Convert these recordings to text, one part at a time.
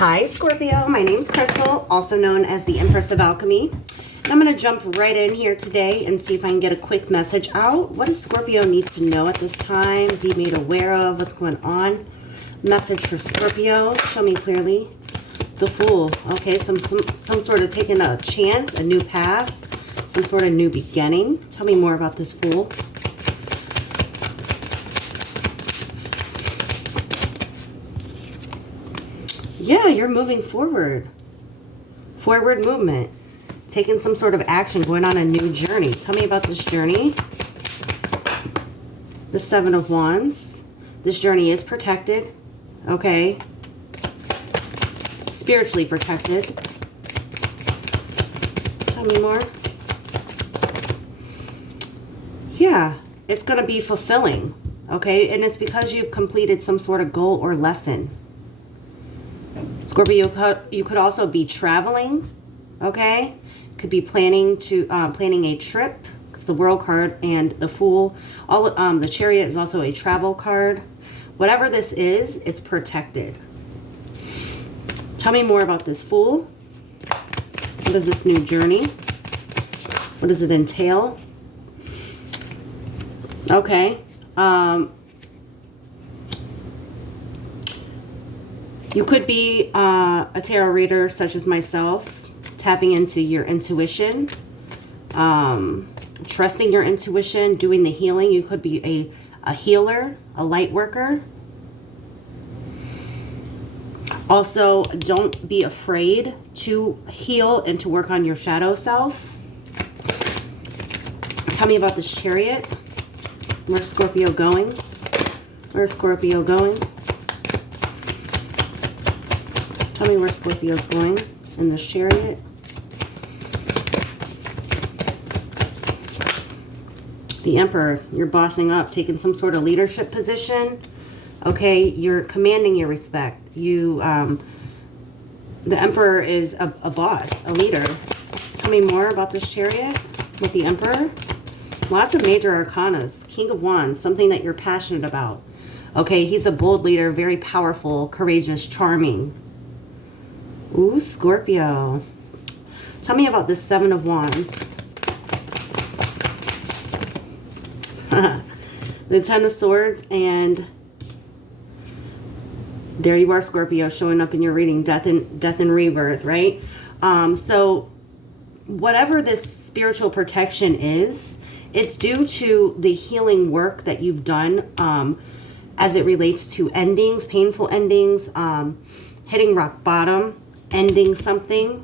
Hi, Scorpio. My name's Crystal, also known as the Empress of Alchemy. And I'm going to jump right in here today and see if I can get a quick message out. What does Scorpio need to know at this time? Be made aware of what's going on. Message for Scorpio. Show me clearly. The Fool. Okay, some sort of taking a chance, a new path, some sort of new beginning. Tell me more about this Fool. Yeah, you're moving forward. Forward movement. Taking some sort of action, going on a new journey. Tell me about this journey. The Seven of Wands. This journey is protected. Okay. Spiritually protected. Tell me more. Yeah, it's going to be fulfilling. Okay, and it's because you've completed some sort of goal or lesson. Scorpio, you could also be traveling, okay? Could be planning a trip, because the World card and the Fool, the Chariot is also a travel card. Whatever this is, it's protected. Tell me more about this Fool. What is this new journey? What does it entail? Okay. You could be a tarot reader such as myself, tapping into your intuition, trusting your intuition, doing the healing. You could be a healer, a light worker. Also, don't be afraid to heal and to work on your shadow self. Tell me about this Chariot. Where's Scorpio going? Where's Scorpio going? Tell me where Scorpio's going in this Chariot. The Emperor, you're bossing up, taking some sort of leadership position. Okay, you're commanding your respect. The Emperor is a boss, a leader. Tell me more about this Chariot with the Emperor. Lots of major arcanas. King of Wands, something that you're passionate about. Okay, he's a bold leader, very powerful, courageous, charming. Ooh, Scorpio. Tell me about this Seven of Wands. The Ten of Swords, and there you are, Scorpio, showing up in your reading, death and rebirth, right? So whatever this spiritual protection is, it's due to the healing work that you've done as it relates to endings, painful endings, hitting rock bottom, ending something.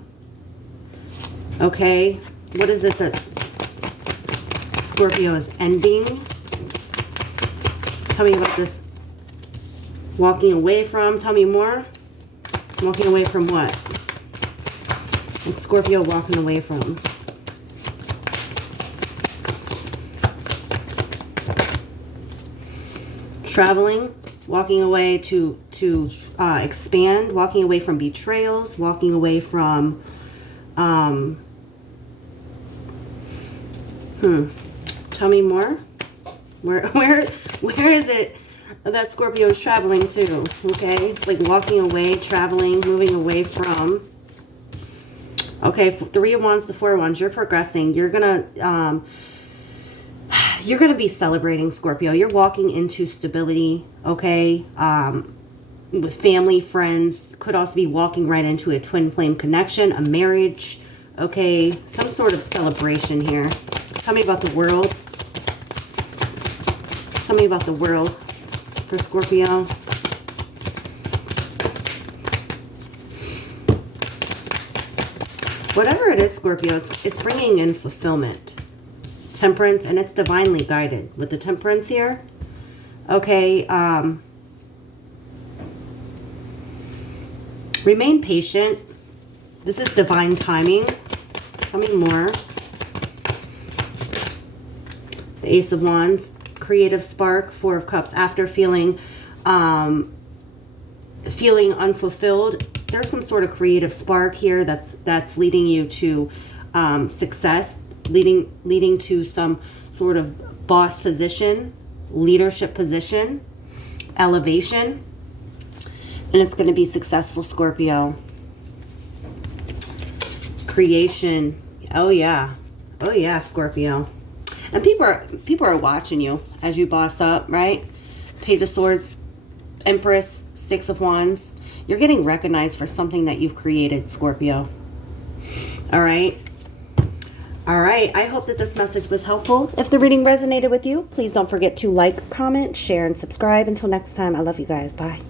Okay, what is it that Scorpio is ending? Tell me about this walking away from. Tell me more. Walking away from what? What's Scorpio walking away from? Traveling, walking away to expand, walking away from betrayals, walking away from tell me more. Where is it that Scorpio is traveling to? Okay, it's like walking away, traveling, moving away from. Okay, Three of Wands to Four of Wands. You're progressing. You're gonna be celebrating, Scorpio. You're walking into stability, okay? With family, friends. You could also be walking right into a twin flame connection, a marriage, okay? Some sort of celebration here. Tell me about the world. Tell me about the world for Scorpio. Whatever it is, Scorpio, it's bringing in fulfillment. Temperance, and it's divinely guided with the Temperance here. Okay, remain patient. This is divine timing. Tell me more. The Ace of Wands, creative spark. Four of Cups, after feeling unfulfilled, there's some sort of creative spark here that's leading you to success, leading to some sort of boss position, leadership position, elevation. And it's going to be successful, Scorpio. Creation. Oh yeah. Oh yeah, Scorpio. And people are watching you as you boss up, right? Page of Swords, Empress, Six of Wands. You're getting recognized for something that you've created, Scorpio. All right. All right. I hope that this message was helpful. If the reading resonated with you, please don't forget to like, comment, share, and subscribe. Until next time, I love you guys. Bye.